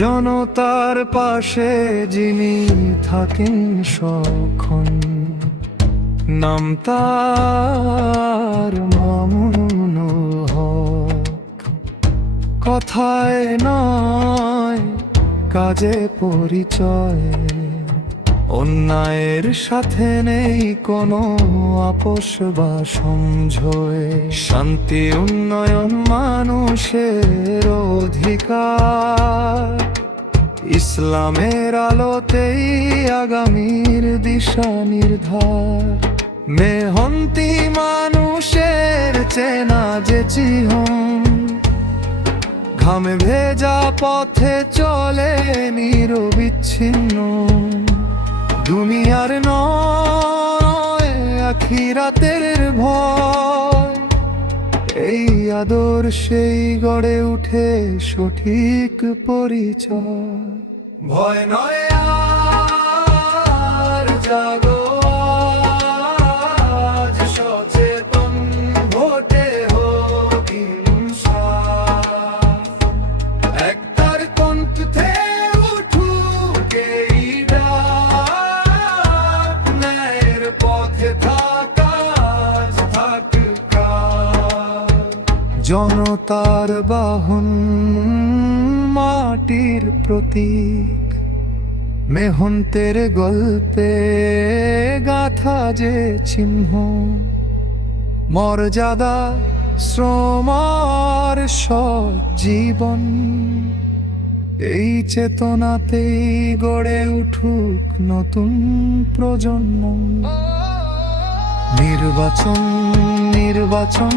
জনতার পাশে যিনি থাকেন সখন, নাম তার মামুনুল হক। কথায় নয় কাজে পরিচয়, অন্যায়ের সাথে নেই কোনো আপোষ বা সমঝোয়। শান্তি উন্নয়ন মানুষের অধিকার, ইসলামের আলোতেই আগামীর দিশা নির্ধার। মেহনতি মানুষের চেনা যে চিহ্ন, ঘামে ভেজা পথে চলে নিরবিচ্ছিন্ন। দুনিয়ার নয় আখিরাতের ভয়, এই আদর্শেই গড়ে উঠে সঠিক পরিচয়। ভয় নয় আর জাগো আজ সচেতন, ভোটে হোক ইনসাফ। একতার কণ্ঠে উঠুক এই ডাক, ন্যায়ের পথে থাকা আজ থাক কাল। জনতার বাহন মাটির প্রতীক, মেহনতের গল্পে গাথা যে চিহ্ন। মর্যাদা শ্রম আর সৎ জীবন, এই চেতনাতেই গড়ে উঠুক নতুন প্রজন্ম। নির্বাচন নির্বাচন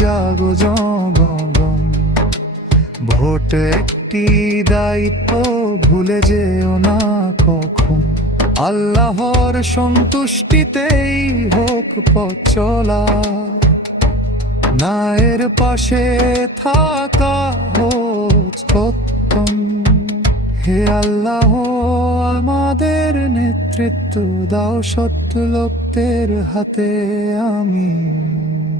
জাগো জনগণ, ভোট একটি দায়িত্ব, ভুলে যেও না কখন। আল্লাহর সন্তুষ্টিতেই হোক পথ চলা, ন্যায়ের পাশে থাকা হোক কর্তন। হে আল্লাহ আমাদের নেতৃত্ব দাও সৎ লোকদের হাতে, আমিন।